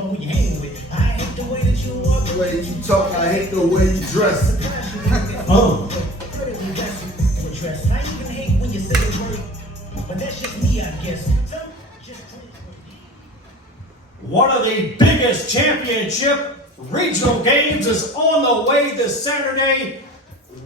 but when you hang with, I hate the way that you walk. The way you talk, I hate the way you dress. Oh. I even hate when you say the word, but that's just me, I guess. One of the biggest championship regional games is on the way this Saturday.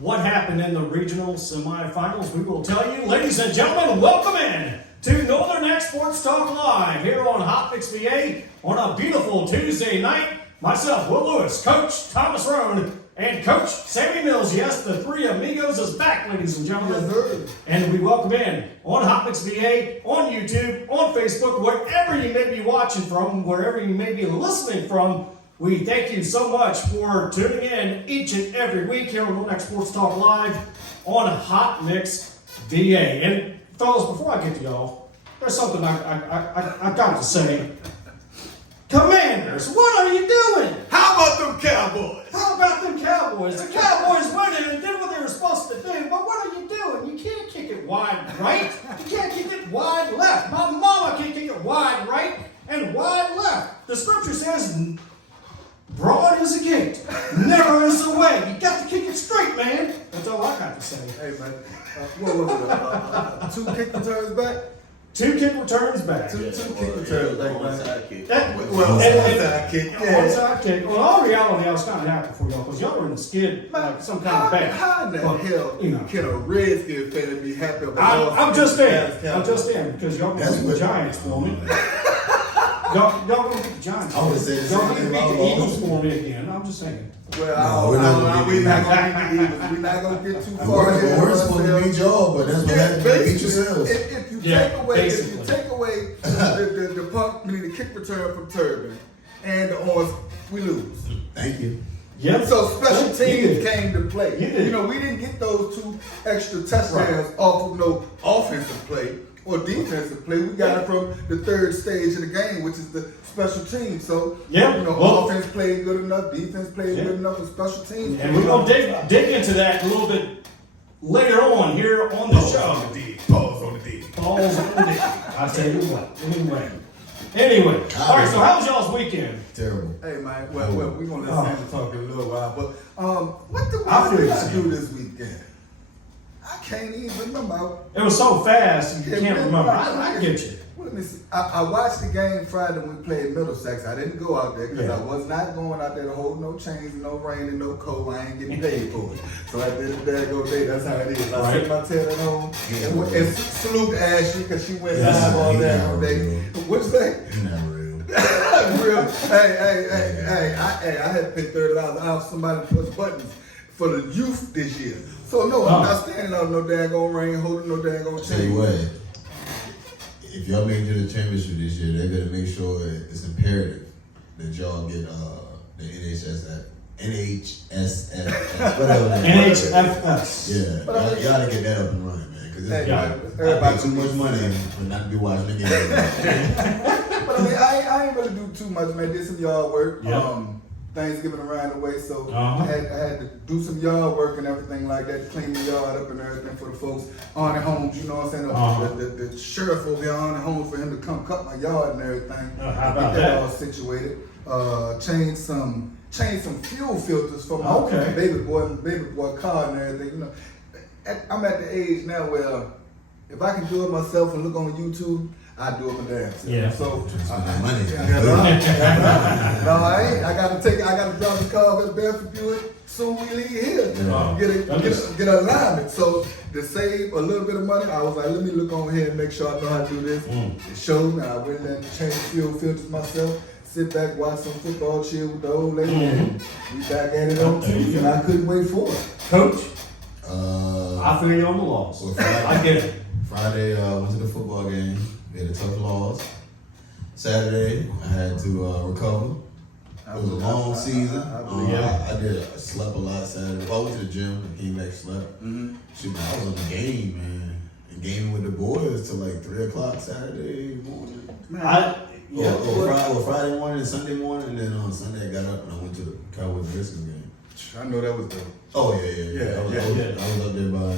What happened in the regional semifinals, we will tell you. Ladies and gentlemen, welcome in to Northern Exports Talk Live here on Hot Mix VA on a beautiful Tuesday night. Myself, Will Lewis, Coach Thomas Roane, and Coach Sammy Mills. Yes, the three amigos is back, ladies and gentlemen. Yes, and we welcome in on Hot Mix VA, on YouTube, on Facebook, wherever you may be watching from, wherever you may be listening from. We thank you so much for tuning in each and every week here on Northern Exports Talk Live on Hot Mix VA. And fellas, before I get to y'all, there's something I got to say. Commanders, what are you doing? How about them Cowboys? How about them Cowboys? The Cowboys went in and did what they were supposed to do, but what are you doing? You can't kick it wide right. You can't kick it wide left. My mama can't kick it wide right and wide left. The scripture says, broad is the gate, narrow is the way. You got to kick it straight, man. That's all I got to say. Hey, man. What was it? 2 kick returns back? 2 kick returns back. Two kick returns back, One man. side kick. One side kick. One side kick. Well, in all reality, I was kind of happy for y'all because y'all were in the skid like some kind of bad. How in the hell can a Redskin fan be happy about I'm just in. Because y'all gonna beat the Giants for me. Y'all gonna beat the Giants. I would say the y'all same gonna beat thing the about Eagles for me again. I'm just saying. Well, we're not going to beat the Eagles. We're not going to get too far ahead. We're supposed to beat y'all, but that's what happened. Beat yourselves. If you take away the punt, meaning the kick return from Turbin and the orange, we lose. Thank you. Yep. So special teams came to play. You know, we didn't get those 2 extra touchdowns off of no offensive play or defensive play. We got it from the 3rd stage of the game, which is the special teams. So, offense played good enough, defense played good enough, and special teams. And we're going to dig into that a little bit later on here on the show. Pause on the D. Pause on the D. I'll tell you what. Anyway. All right, so how was y'all's weekend? Terrible. Hey, man. Well, we're going to let Sammy talk in a little while. But what did I do this weekend? I can't even remember. It was so fast, you can't remember. I get you. Well, let me see. I watched the game Friday when we played Middlesex. I didn't go out there because I was not going out there to hold no chains and no rain and no cold. I ain't getting paid for it. So at the end of the day, that's how it is. I set my tail at home and salute to Ashley because she went live all day. What's that? Not real. Real. Hey, I had to pay $30 off somebody to push buttons for the youth this year. So no, I'm not standing out no daggone rain, holding no daggone chain. Tell you what, if y'all make it to the championship this year, they better make sure that it's imperative that y'all get the NHSF, whatever that is. NHFS. Yeah, y'all gotta get that up and running, man. Because everybody too much money for not to be watching the game. But I mean, I ain't really do too much, man. Did some yard work. Yep. Thanksgiving around the way, so I had to do some yard work and everything like that, to clean the yard up and everything for the folks on their homes. You know what I'm saying? The sheriff over here on the homes for him to come cut my yard and everything. How about get that all situated. Change some fuel filters for my baby boy car and everything. You know, I'm at the age now where if I can do it myself and look on YouTube, I do it my damn self. Yeah. So money. No, I ain't. I gotta drop the car at Bedford Buick soon we leave here. Get an alignment. So to save a little bit of money, I was like, let me look on here and make sure I know how to do this. It showed me. I went and changed fuel filters myself. Sit back, watch some football, chill with the old lady, and we back at it on Tuesday. And I couldn't wait for it. Coach, I feel you on the loss. Well, Friday, I get it. Friday, went to the football game. We had a tough loss. Saturday, I had to recover. It was a long season. I slept a lot Saturday. I went to the gym and came back, slept. Shoot, I was on the game, man. And gaming with the boys till like 3 o'clock Saturday morning. Friday morning and Sunday morning, and then on Sunday I got up and I went to the Cowboys Redskins game. I know that was the. Oh yeah. I was up there by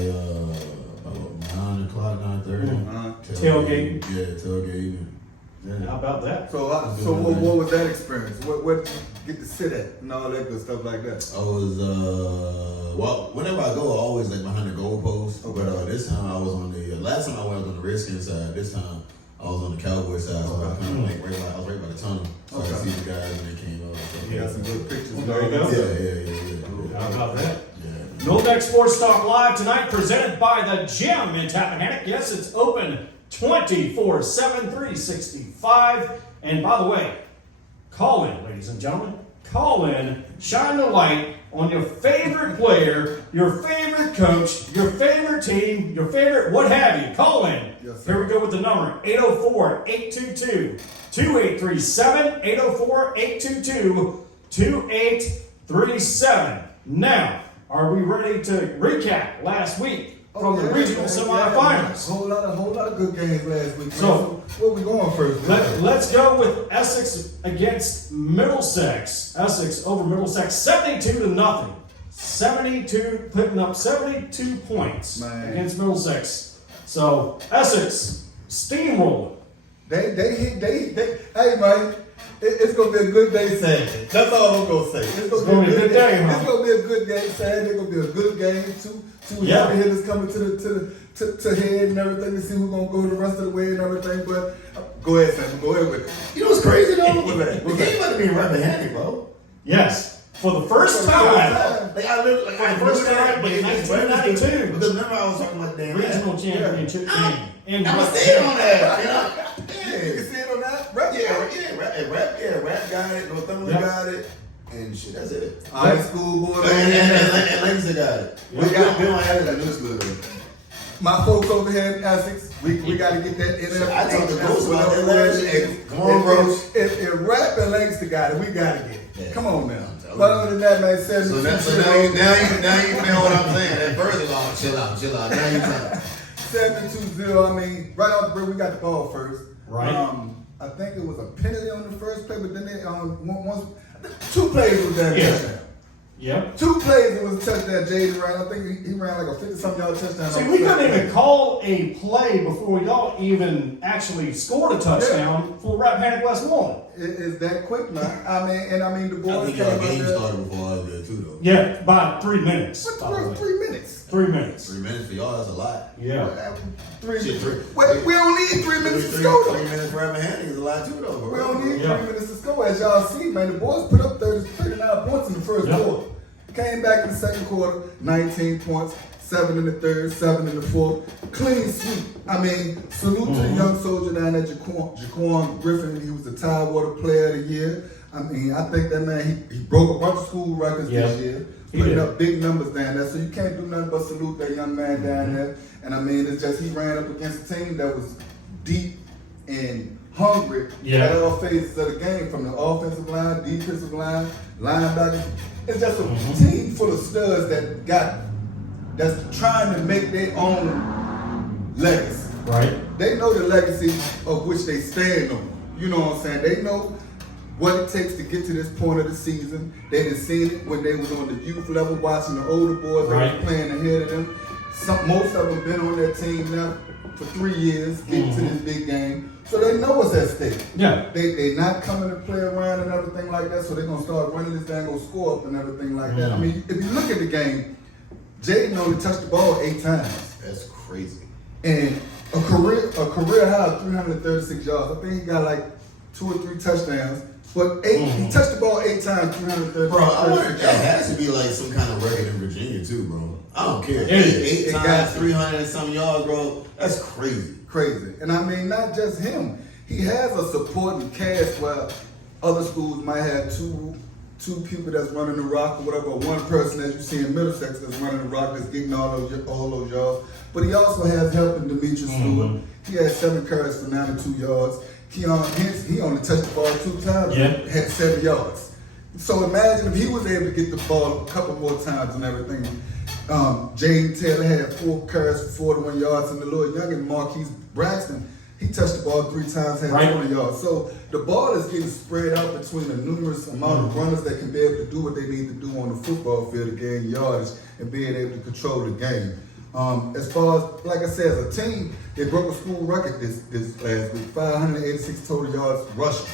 about 9 o'clock, 9:30. Tailgate. Yeah, tailgate. How about that? So what was that experience? What did you get to sit at and all that good stuff like that? I was well, whenever I go, I always like behind the goalpost. Okay. But this time I was on the last time I went, I was on the Redskins side. This time I was on the Cowboys side. So I was kind of like I was right by the tunnel, so I could see the guys when they came over. So, You got some good pictures. There you go. Yeah. How about that? Yeah. Novak Sports Talk Live tonight, presented by the Gym in Tappahannock. Yes, it's open 24/7, 365. And by the way, call in, ladies and gentlemen. Call in, shine the light on your favorite player, your favorite coach, your favorite team, your favorite what have you. Call in. Yes, sir. Here we go with the number 804-822-2837. 804-822-2837. Now, are we ready to recap last week from the regional semifinals? Whole lot of good games last week. So, where we going first? Let's go with Essex against Middlesex. Essex over Middlesex, 72-0. 72, putting up 72 points against Middlesex. So Essex steamrolling. They hey man, it's gonna be a good day Saturday. That's all I'm gonna say. It's gonna be a good day, huh? It's gonna be a good game Saturday. It's gonna be a good game. Two heavy hitters coming to head and everything to see who's gonna go the rest of the way and everything. But go ahead, Sammy. Go ahead with it. You know what's crazy though? What's The game about to be right behind it, bro. Yes. For the first time. Like I knew, like For the first time in 1992. Because remember I was talking about the damn Regional championship game. And I'm staying on that. You know? Yeah, you can see it on that. Rap got it. Northumberland got it. And shit, that's it. High school boy. And Langston got it. We don't have it at New School though. My folks over here in Essex, we got to get that in there. I told the Ghost about that last year. Come on, bro. If Rap and Langston got it, we got to get it. Yeah. Come on now. But other than that, man, So now you feel what I'm saying. At first it was chill out. Now you know. 72-0. I mean, right off the break, we got the ball first. Right. I think it was a penalty on the first play, but then they once 2 plays was that touchdown. Yep. 2 plays it was a touchdown. Jaden ran. I think he ran like a 50-something yard touchdown. See, we couldn't even call a play before y'all even actually scored a touchdown for Rappahannock West Warren. It is that quick, man. I mean, the I boys think came our up game there. started before I was there too though. Yeah, by 3 minutes. What by the the way. 3 minutes? 3 minutes. 3 minutes for y'all, that's a lot. Yeah. 3 Shit, minutes. We don't need 3 minutes to score. 3 minutes for Rappahannock is a lot too though. We don't need Yeah. 3 minutes to score. As y'all see, man, the boys put up 39 points in the first Yeah. quarter. Came back in the second quarter, 19 points, 7 in the third, 7 in the fourth. Clean sweep. I mean, salute to the young soldier down there, Jaquan Griffin. He was the Tidewater Player of the Year. I mean, I think that man, he broke a bunch of school records this year, putting up big numbers down there. So you can't do nothing but salute that young man down there. And I mean, it's just he ran up against a team that was deep and hungry at all phases of the game, from the offensive line, defensive line, linebackers. It's just a team full of studs that's trying to make their own legacy. Right. They know the legacy of which they stand on. You know what I'm saying? They know what it takes to get to this point of the season. They done seen it when they was on the youth level, watching the older boys that was playing ahead of them. Most of them been on their team now for 3 years, getting to this big game. So they know what's at stake. Yeah. They not coming to play around and everything like that, so they're going to start running this thing, go score up and everything like that. I mean, if you look at the game, Jaden only touched the ball 8 times. That's crazy. And a career high of 336 yards. I think he got like 2 or 3 touchdowns. But he touched the ball 8 times, 336 Bro, I wonder if that has to be like some kind of record in Virginia too, bro. I don't care. It is. 8 times, 300 and some yards, bro. That's crazy. Crazy. And I mean, not just him. He has a supporting cast where other schools might have two people that's running the rock or whatever, or one person, as you see in Middlesex, that's running the rock, that's getting all those yards. But he also has help in Demetrius Stewart. He had 7 carries for 92 yards. He only touched the ball 2 times and had 7 yards. So imagine if he was able to get the ball a couple more times and everything. Jaden Taylor had 4 carries for 41 yards, and the little youngin' Marquise Braxton, he touched the ball 3 times, had 20 yards. So the ball is getting spread out between a numerous amount of runners that can be able to do what they need to do on the football field to gain yardage and being able to control the game. As far as, like I said, as a team, they broke a school record this last week, 586 total yards rushing,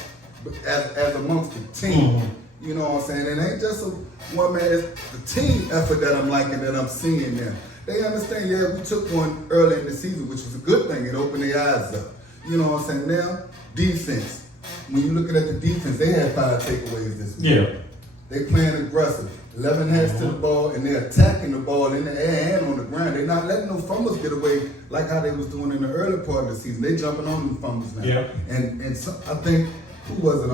as amongst the team. You know what I'm saying? It ain't just a one man, it's the team effort that I'm liking, that I'm seeing now. They understand, yeah, we took one early in the season, which was a good thing. It opened their eyes up. You know what I'm saying? Now, defense. When you're looking at the defense, they had 5 takeaways this week. Yeah. They playing aggressive. 11 hands to the ball, and they're attacking the ball in the air and on the ground. They're not letting no fumbles get away like how they was doing in the early part of the season. They jumping on them fumbles now. Yeah. And so, I think, who was it?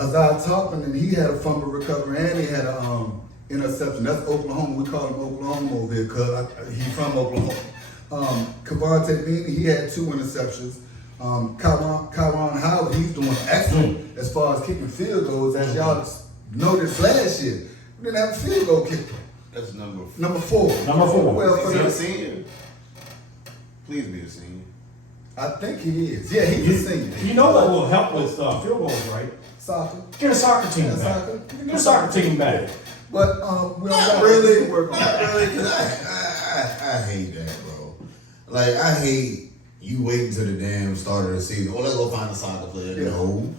Isaiah Toppin, and he had a fumble recovery, and he had a interception. That's Oklahoma. We call him Oklahoma over here because he's from Oklahoma. Kavante Bean, he had 2 interceptions. Kyron Howard, he's doing excellent as far as kicking field goals. As y'all noticed last year, we didn't have a field goal kicker. That's number 4. Number 4. Number 4. Well, Is for he a the, senior? Please be a senior. I think he is. Yeah, he's a senior. You know what will help with field goals, right? Soccer. Get a soccer team Yeah, back. soccer. Get a soccer team back. But we don't Not got really. to work on Not that. really, because I hate that, bro. Like, I hate you waiting till the damn start of the season. Oh, let's go find a soccer player. Yeah. No.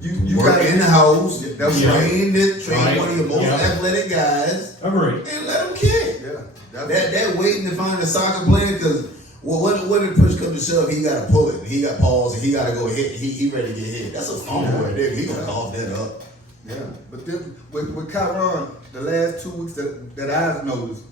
You Work gotta- in the house, Yeah, that's train Right. one of your most Yeah. athletic guys, Agree. and let them kick. Yeah. That waiting to find a soccer player, because when the push comes to shove, he got to pull it. He got pause, and he got to go hit. He ready to get hit. That's a fumble right there. He gonna cough that up. Yeah, but then with Kyron, the last 2 weeks that I've noticed,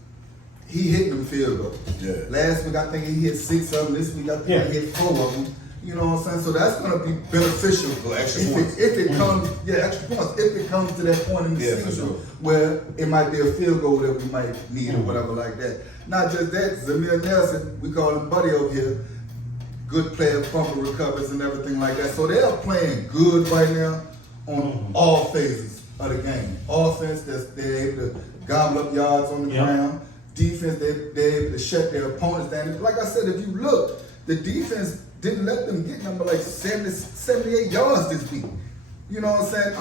he hit them field goals. Yeah. Last week I think he hit 6 of them. This week I think Yeah. he hit 4 of them. You know what I'm saying? So that's going to be beneficial. Well, extra if points. it comes, extra points. If it comes to that point in the Yeah, for season sure. where it might be a field goal that we might need or whatever like that. Not just that, Zamir Nelson, we call him Buddy over here, good player, fumble recovers and everything like that. So they're playing good right now on all phases of the game. Offense, they're able to gobble up yards on the ground. Defense, they're able to shut their opponents down. Like I said, if you look, the defense didn't let them get number like 78 yards this week. You know what I'm saying?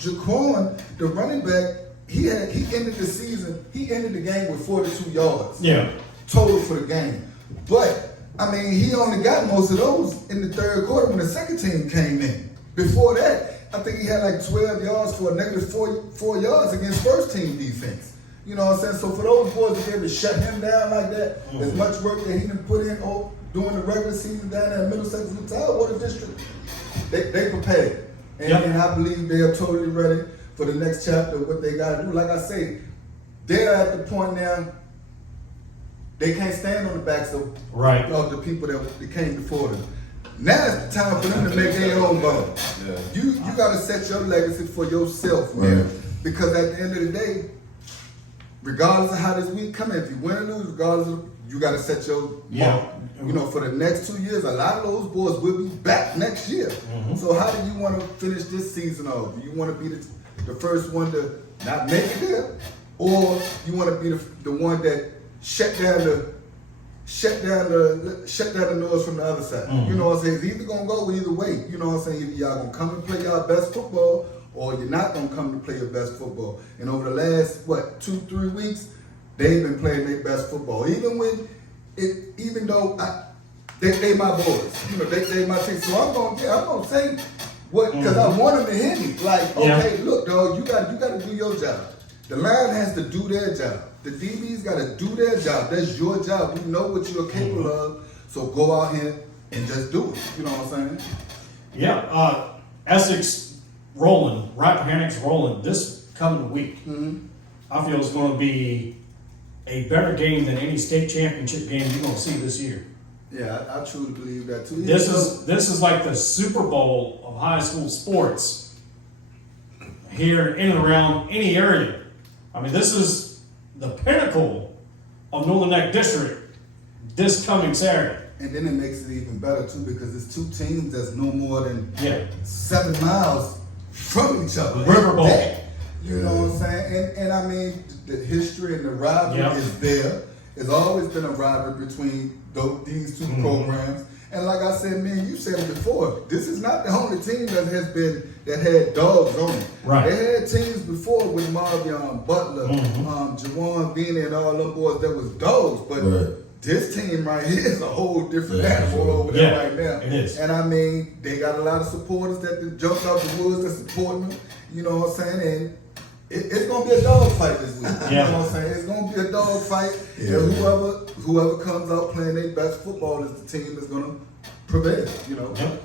Jaquan, the running back, he ended the season, he ended the game with 42 yards. Yeah. Total for the game. But, I mean, he only got most of those in the third quarter when the second team came in. Before that, I think he had like 12 yards for a negative 4 yards against first team defense. You know what I'm saying? So for those boys to be able to shut him down like that, as much work that he done put in during the regular season down there in Middlesex and Water District, they prepared. And I believe they are totally ready for the next chapter of what they got to do. Like I say, they're at the point now, they can't stand on the backs of the people that came before them. Now is the time for them to make their own ball. Yeah. You got to set your legacy for yourself, man. Right. Because at the end of the day, regardless of how this week come in, if you win or lose, regardless of, you got to set your mark. You know, for the next 2 years, a lot of those boys will be back next year. So how do you want to finish this season off? Do you want to be the first one to not make it there? Or you want to be the one that shut down the noise from the other side? You know what I'm saying? It's either going to go either way. You know what I'm saying? Either y'all going to come and play y'all best football, or you're not going to come to play your best football. And over the last, 2-3 weeks, they've been playing their best football. Even though they my boys, you know, they my team. So I'm gonna say what, because I want them to hear me. Like, okay, look, dog, you got to do your job. The line has to do their job. The DBs got to do their job. That's your job. We know what you're capable of. So go out here and just do it. You know what I'm saying? Yeah. Essex rolling, Rappahannock's rolling this coming week. I feel it's going to be a better game than any state championship game you're going to see this year. Yeah, I truly believe that too. This is like the Super Bowl of high school sports here in and around any area. I mean, this is the pinnacle of Northern Neck District this coming Saturday. And then it makes it even better too, because it's two teams that's no more than 7 miles from each other. River Bowl. You know what I'm saying? And I mean, the history and the rivalry is there. There's always been a rivalry between these two programs. And like I said, man, you said it before. This is not the only team that had dogs on it. Right. They had teams before with Marvion, Butler, Jawan Beanie, and all them boys that was dogs. But this team right here is a whole different animal over there right now. It is. And I mean, they got a lot of supporters that jumped out the woods that supporting them. You know what I'm saying? And it's gonna be a dog fight this week. You know what I'm saying? It's gonna be a dog fight, and whoever comes out playing their best football is the team that's gonna prevail. You know. Yep.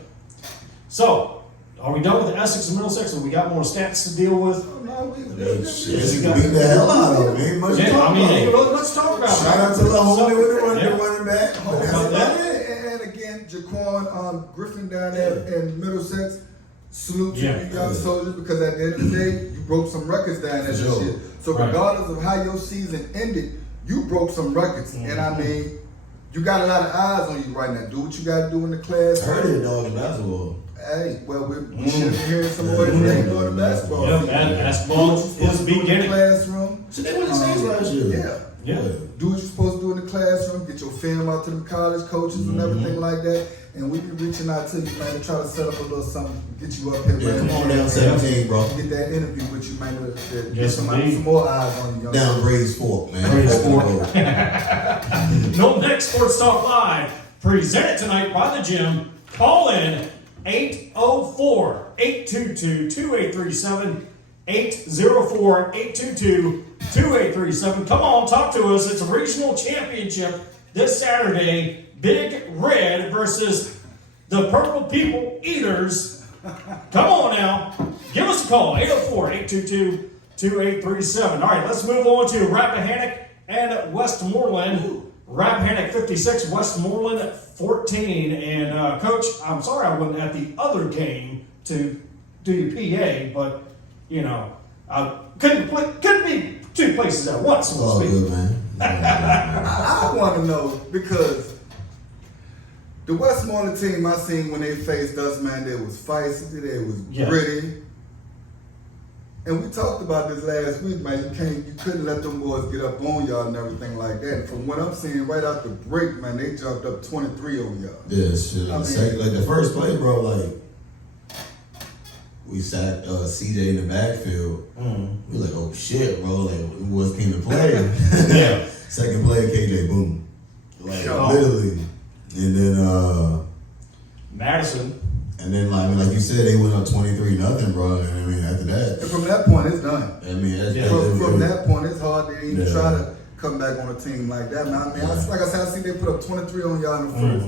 So, are we done with the Essex and Middlesex, or we got more stats to deal with? No, Shit, beat the hell out of him. Ain't much to talk about. Let's talk about it. Shout out to the homie with the running back. And again, Jaquan Griffin down there in Middlesex. Salute to you young soldiers, because at the end of the day, you broke some records down there this year. So regardless of how your season ended, you broke some records. And I mean, you got a lot of eyes on you right now. Do what you got to do in the class. I heard it, dog, in basketball. Hey, well, we should be hearing some more information on the basketball. Yeah, basketball is beginning. Classroom. So they won the states last year. Yeah. Do what you're supposed to do in the classroom. Get your film out to the college coaches and everything like that. And we be reaching out to you, man, to try to set up a little something, get you up here, man. Come on down 17, bro. Get that interview with you, man. Get Yes, some more eyes on you, young down Gray's Fork, man. No Next Sports Talk Live, presented tonight by the gym. Call in 804-822-2837, 804-822-2837. Come on, talk to us. It's a regional championship this Saturday. Big Red versus the Purple People Eaters. Come on now. Give us a call. 804-822-2837. All right, let's move on to Rappahannock and Westmoreland. Rappahannock 56, Westmoreland 14. And Coach, I'm sorry I wasn't at the other game to do your PA, but you know, I couldn't be two places at once. So All good, man. I want to know, because the Westmoreland team I seen when they faced us, man, they was feisty, they was gritty. And we talked about this last week, man. You couldn't let them boys get up on y'all and everything like that. And from what I'm seeing right out the break, man, they jumped up 23 on y'all. Yeah, shit. Like the first play, bro, like we sat CJ in the backfield. We were like, oh shit, bro. Like the boys came to play. Second play, KJ, boom. Like literally. And then Madison. And then like you said, they went up 23-0, bro. And I mean, after that, And from that point, it's done. I mean, From that point, it's hard to even try to come back on a team like that. Man, I mean, like I said, I see they put up 23 on y'all in the first.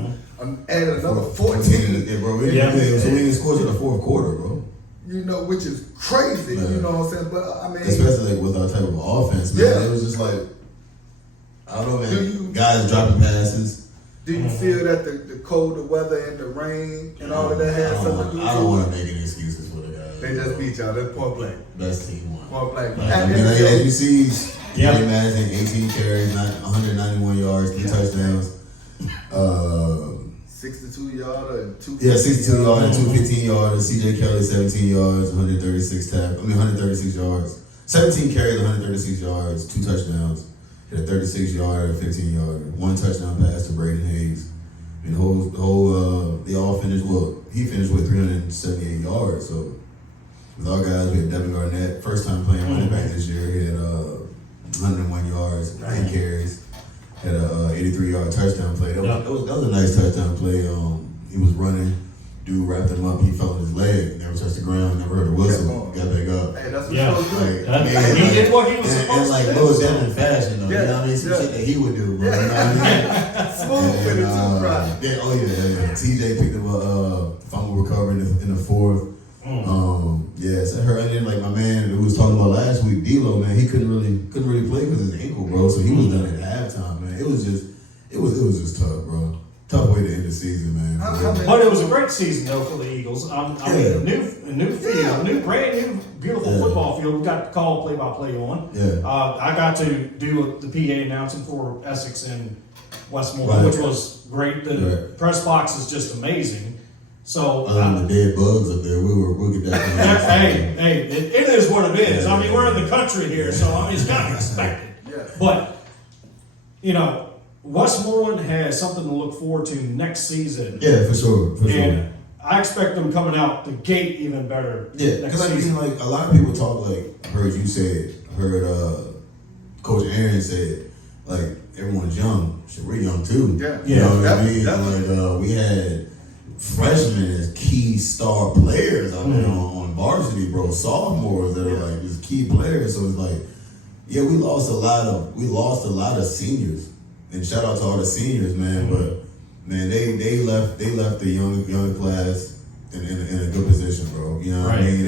Added another 14. Yeah, bro. So we didn't score to the fourth quarter, bro. You know, which is crazy. You know what I'm saying? But I mean, especially like with our type of offense, man. It was just like, I don't know, man. Guys dropping passes. Do you feel that the colder weather and the rain and all of that had something to do with it? I don't want to make any excuses for the guys. They just beat y'all. That's point blank. Best team won. Point blank. I mean, as you see, imagine 18 carries, 191 yards, 3 touchdowns. 62 yards and 2. Yeah, 62 yards and 215 yards. CJ Kelly 17 yards, 136 yards. 17 carries, 136 yards, 2 touchdowns. Hit a 36-yarder, a 15-yarder, 1 touchdown pass to Braden Hayes. And they all finished he finished with 378 yards. So with our guys, we had Devin Garnett, first time playing running back this year. He had 101 yards, 9 carries, had a 83-yard touchdown play. That was a nice touchdown play. He was running. Dude wrapped him up. He fell on his leg. Never touched the ground. Never heard a whistle. Got back up. Hey, that's what supposed to do. He did what he was supposed to do. And like Lewis Devin fashion, though. You know what I mean? Some shit that he would do, bro. You know what I mean? Smooth with it too, right? TJ picked up a fumble recovery in the fourth. So her and then like my man who was talking about last week, D'Lo, man, he couldn't really play because of his ankle, bro. So he was done at halftime, man. It was just tough, bro. Tough way to end the season, man. But it was a great season, though, for the Eagles. I mean, a new field, brand new, beautiful football field. We got to call play-by-play on. I got to do the PA announcing for Essex and Westmoreland, which was great. The press box is just amazing. So other than the dead bugs up there, we'll get that. Hey, it is what it is. I mean, we're in the country here, so I mean, it's kind of expected. But you know, Westmoreland has something to look forward to next season. Yeah, for sure. And I expect them coming out the gate even better. Yeah, because I mean, like a lot of people talk like I heard you say it, I heard Coach Aaron say it, like everyone's young. Shit, we're young too. Yeah. You know what I mean? Definitely. Like we had freshmen as key star players out there on varsity, bro. Sophomores that are like just key players. So it's like, yeah, we lost a lot of seniors. And shout out to all the seniors, man. But man, they left the young class in a good position, bro. You know what I mean?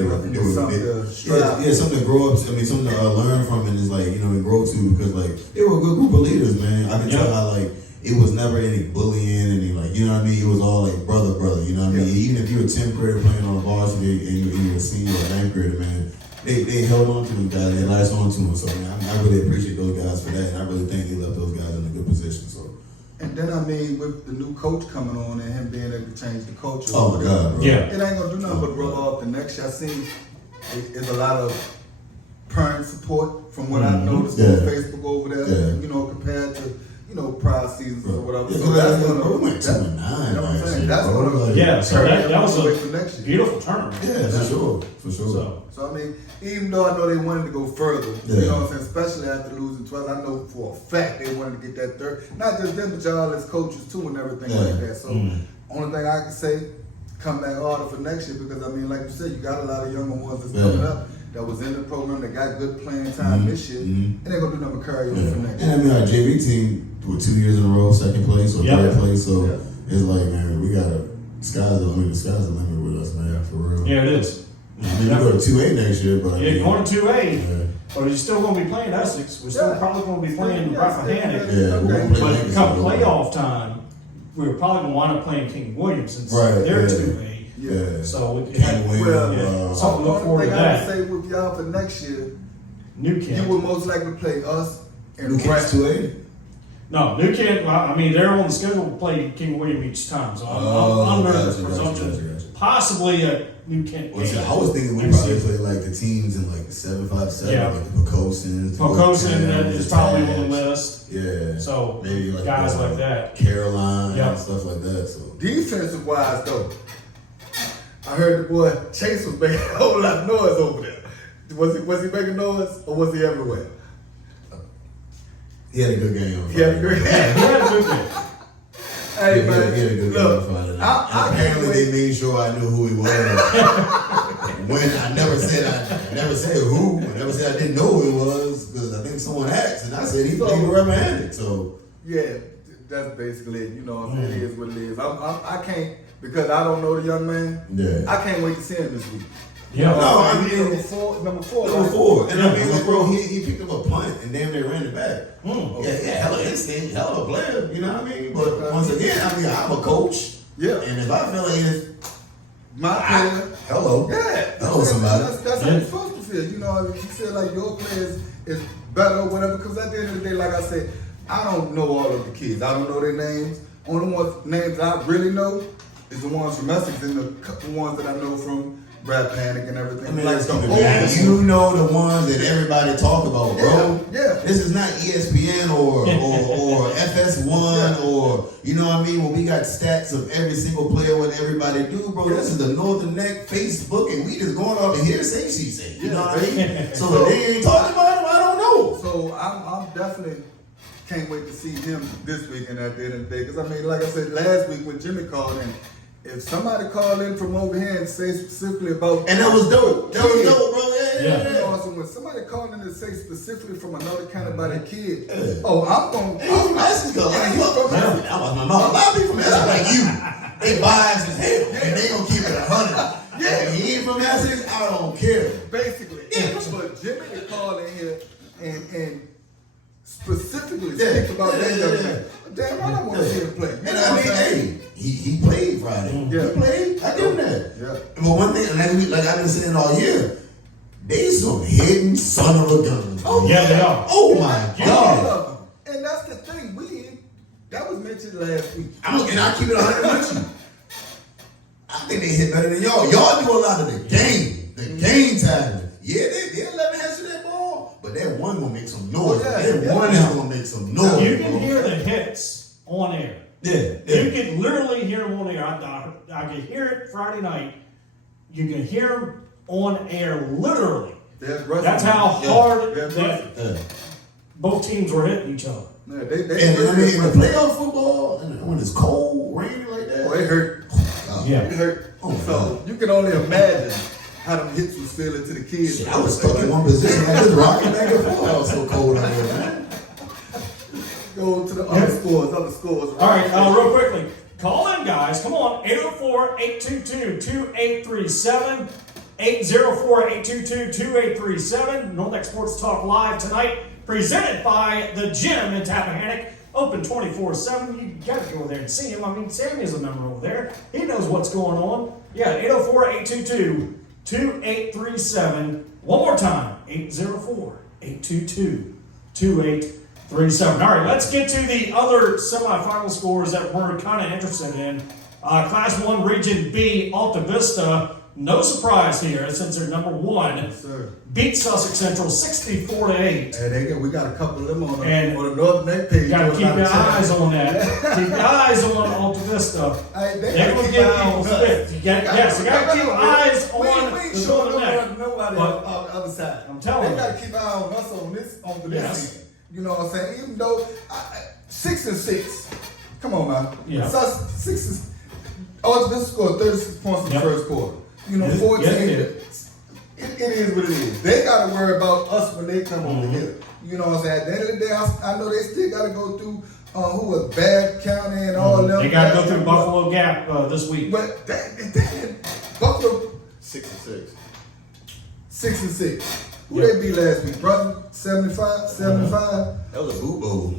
Something to grow up. I mean, something to learn from, and is like, you know, and grow to, because like they were a good group of leaders, man. I can tell how like it was never any bullying, any like, you know what I mean? It was all like brother. You know what I mean? Even if you were 10th grader playing on a varsity and you were a senior or 9th grader, man, they held on to those guys. They latched on to them. So man, I really appreciate those guys for that, and I really think they left those guys in a good position. So. And then I mean, with the new coach coming on and him being able to change the culture. Oh my God, bro. Yeah. It ain't gonna do nothing but rub off the next year. I seen there's a lot of parent support from what I noticed on Facebook over there. You know, compared to prior seasons or whatever. Yeah, so that's gonna. we went 2-9. You know what I'm saying? That's gonna. Yeah, so that was for next a year. beautiful tournament. Yeah, for sure. So I mean, even though I know they wanted to go further, you know what I'm saying, especially after losing 12, I know for a fact they wanted to get that third. Not just them, but y'all as coaches too and everything like that. So only thing I can say, come back harder for next year, because I mean, like you said, you got a lot of younger ones that's coming up that was in the program that got good playing time this year, and they're gonna do nothing but carry over for next year. And I mean, our JV team with 2 years in a row, second place or third place. So it's like, man, we gotta sky's the limit with us, man, for real. Yeah, it is. I mean, we go to 2A next year, but you're going to 2A, but you're still going to be playing Essex. We're still probably going to be playing Rappahannock. But come playoff time, we're probably going to wind up playing King William since they're 2A. Yeah. So King William, something to look forward to that. I would say with y'all for next year, New Kent. You would most likely play us and New Kent's 2A. No, New Kent, I mean, they're on the schedule to play King William each time, so I'm under the presumption possibly a New Kent game. I was thinking we probably play like the teams in like the 7-5-7, like the Pocosins. Pocosin is probably on the list. Yeah. So maybe like guys like that. Caroline and stuff like that. So defensive wise though, I heard the boy Chase was making a whole lot of noise over there. Was he making noise or was he everywhere? He had a good game. He had a good game. Hey, man, he had a good look, game. apparently they made sure I knew who he was. When I never said who. I never said I didn't know who he was, because I think someone asked, and I said he played with Rappahannock. So yeah, that's basically it. You know what I'm saying? It is what it is. I can't, because I don't know the young man. Yeah. I can't wait to see him this week. Yeah. No, I mean number four. Number 4. And I mean, like, bro, he picked up a punt and damn near ran it back. Yeah, hella instinct, hella player, you know what I mean? But once again, I mean, I'm a coach. Yeah. And if I feel like it's my player, hello. Yeah. Hello, somebody. That's how you're supposed to feel. You know, if you feel like your player is better or whatever, because at the end of the day, like I said, I don't know all of the kids. I don't know their names. Only names that I really know is the ones from Essex and the couple ones that I know from Rappahannock and everything. I mean, like you know the ones that everybody talk about, bro. Yeah. This is not ESPN or FS1 or, you know what I mean, when we got stats of every single player, what everybody do, bro. This is the Northern Neck Facebook, and we just going off of hearsay, she say. You know what I mean? So if they ain't talking about him, I don't know. So I'm definitely can't wait to see him this weekend at the end of the day. Because I mean, like I said last week when Jimmy called in, if somebody called in from over here and say specifically about, and that was dope. That was dope, bro. Yeah. Awesome. When somebody called in to say specifically from another county about a kid, I'm going. Hey, you from Essex, though. Like, you from Essex. That was my mouth. A lot of people from Essex like you. They biased as hell, and they gonna keep it 100. Yeah. If he ain't from Essex, I don't care. Basically, but Jimmy to call in here and specifically speak about that young man. Damn, I don't want to see him play. And I mean, hey, he played Friday. Yeah. He played. I give him that. Yeah. But one thing, like I've been saying all year, they some hidden son of a gun. Oh yeah, they are. Oh my God. And that's the thing. That was mentioned last week. And I keep it 100 with you. I think they hit better than y'all. Y'all do a lot of the game time. Yeah, they 11 hands to that ball, but that one one gonna make some noise. Oh, yeah, Everyone is gonna make some noise. You can hear the hits on air. Yeah. You can literally hear them on air. I could hear it Friday night. You can hear them on air, literally. That's how hard that both teams were hitting each other. Yeah, and I mean, in the playoff football, and when it's cold, rainy like that, it hurt. Yeah, it hurt. Oh, so you can only imagine how them hits was feeling to the kids. Shit, I was stuck in one position like this, rocking back and forth. I was so cold out there, man. Go to the other scores. All right, real quickly. Call in, guys. Come on. 804-822-2837. 804-822-2837. North Sports Talk Live tonight. Presented by the Gym in Tappahannock. Open 24/7. You got to go there and see him. I mean, Sammy is a member over there. He knows what's going on. Yeah, 804-822-2837. One more time. 804-822-2837. All right, let's get to the other semifinal scores that we're kind of interested in. Class 1 Region B, Alta Vista. No surprise here since they're number 1. Yes, sir. Beat Sussex Central 64-8. And we got a couple of them on And the North Neck page. You got to keep your eyes on that. Keep your eyes on Alta Vista. They're going to give people spit. You got to keep eyes on the Northern Neck. Nobody on the other side. I'm telling you. They got to keep an eye on us on this season. You know what I'm saying? Even though 6-6. Come on, man. Yeah. Alta Vista scored 36 points in the first quarter. 14. It is what it is. They got to worry about us when they come over here. You know what I'm saying? At the end of the day, I know they still got to go through who was Bath County and all them. They got to go through Buffalo Gap this week. But Buffalo 6-6. 6-6. Who they beat last week? Brother 75. That was a boot bowl.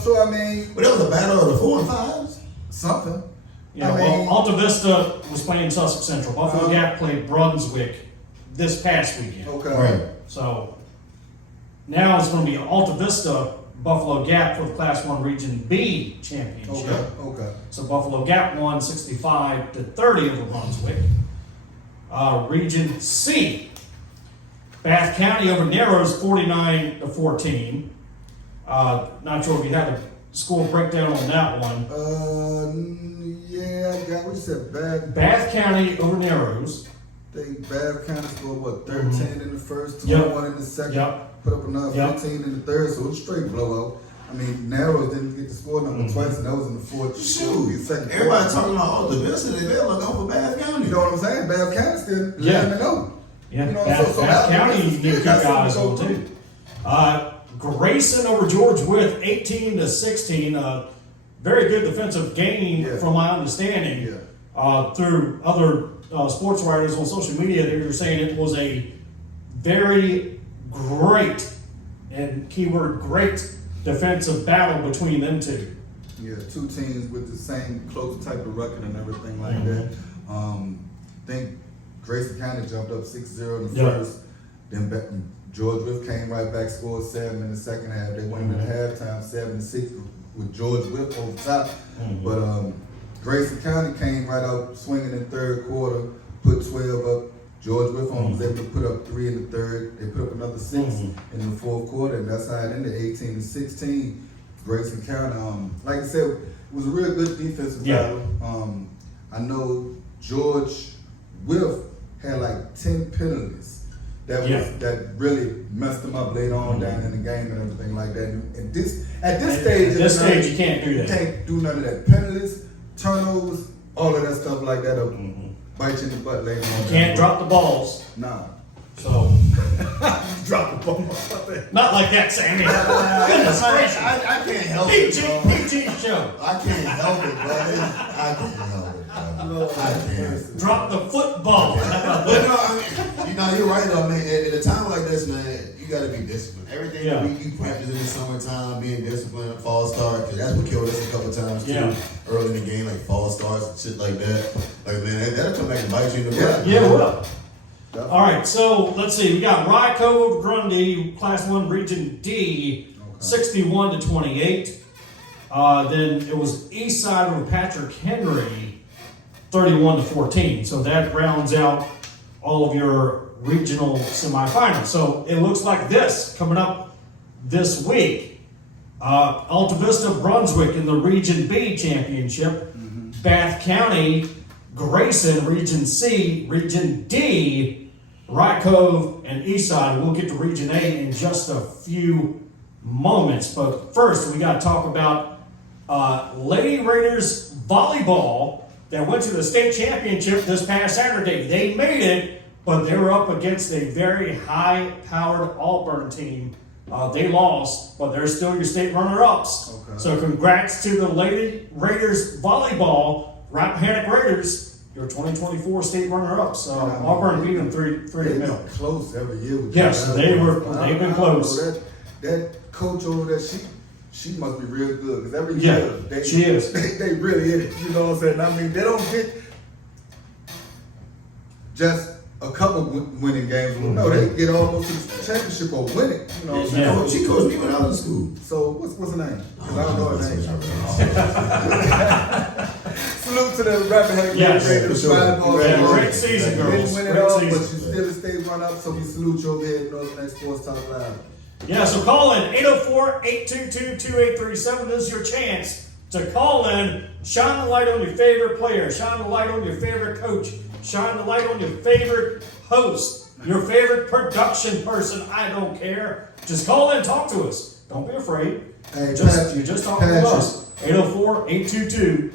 So I mean. But that was a battle of the 4 and 5s. Something. Yeah, Alta Vista was playing Sussex Central. Buffalo Gap played Brunswick this past weekend. Okay. Right. So now it's going to be Alta Vista, Buffalo Gap for the Class 1 Region B championship. Okay. So Buffalo Gap won 65-30 over Brunswick. Region C, Bath County over Narrows 49-14. Not sure if you had a score breakdown on that one. Yeah, I got what you said. Bath County over Narrows. Bath County scored 13 in the first, 21 in the second, put up another 15 in the third, so it was straight blowout. I mean, Narrows didn't get the score number twice, and that was in the fourth. Shoot, everybody talking about Alta Vista, they look out for Bath County. You know what I'm saying? Bath County still letting me know. Yeah, Bath County you need to keep eyes on too. Grayson over George Wythe, 18-16. Very good defensive game, from my understanding. Through other sports writers on social media, they were saying it was a very great, and keyword great, defensive battle between them two. Yeah, two teams with the same close type of record and everything like that. I think Grayson County jumped up 6-0 in the first. Then George Wythe came right back, scored 7 in the second half. They went into halftime 7-6 with George Wythe over top. But Grayson County came right out swinging in the third quarter, put 12 up. George Wythe was able to put up 3 in the third. They put up another 6 in the fourth quarter, and that's how it ended 18-16. Grayson County, like I said, it was a real good defensive battle. I know George Wythe had like 10 penalties. That really messed them up later on down in the game and everything like that. And at this stage, you can't do that. You can't do none of that. Penalties, turnovers, all of that stuff like that will bite you in the butt later on. You can't drop the balls. Nah. So drop the ball. Not like that, Sammy. I can't help PG show. I can't help it, bro. I can't help it. I can't. Drop the football. But you're right though, man. At a time like this, man, you gotta be disciplined. Everything you practice in the summertime, being disciplined, false start, because that's what killed us a couple times too. Early in the game, like false starts and shit like that. Like, man, that'll come back and bite you in the butt. Yeah, it will. All right, so let's see. We got Rye Cove over Grundy, Class 1 Region D, 61-28. Then it was Eastside over Patrick Henry, 31-14. So that rounds out all of your regional semifinals. So it looks like this coming up this week. Alta Vista, Brunswick in the Region B championship. Bath County, Grayson, Region C. Region D, Wright Cove and Eastside. We'll get to Region A in just a few moments. But first, we got to talk about Lady Raiders volleyball that went to the state championship this past Saturday. They made it, but they were up against a very high-powered Auburn team. They lost, but they're still your state runner-ups. Okay. So congrats to the Lady Raiders volleyball, Rappahannock Raiders, your 2024 state runner-ups. Auburn beat them 3-0. Close every year. With Yes, they've been close. That coach over there, she must be real good because every Yeah, year she is. They really in it. You know what I'm saying? I mean, they don't get just a couple winning games. No, they get almost to the championship or win it. You know what I'm saying? Yeah. She coached me when I was in school. So what's her name? Because I don't know her name. Salute to the Rappahannock Yes, Raiders. for sure. Yeah, great season, You girls. didn't win it Great all, season. but you still a state run-up, so we salute you over here at North Next Sports Talk Live. Yeah, so call in 804-822-2837. This is your chance to call in, shine the light on your favorite player, shine the light on your favorite coach, shine the light on your favorite host, your favorite production person. I don't care. Just call in, talk to us. Don't be afraid. Hey, You just talk to us. 804-822-2837.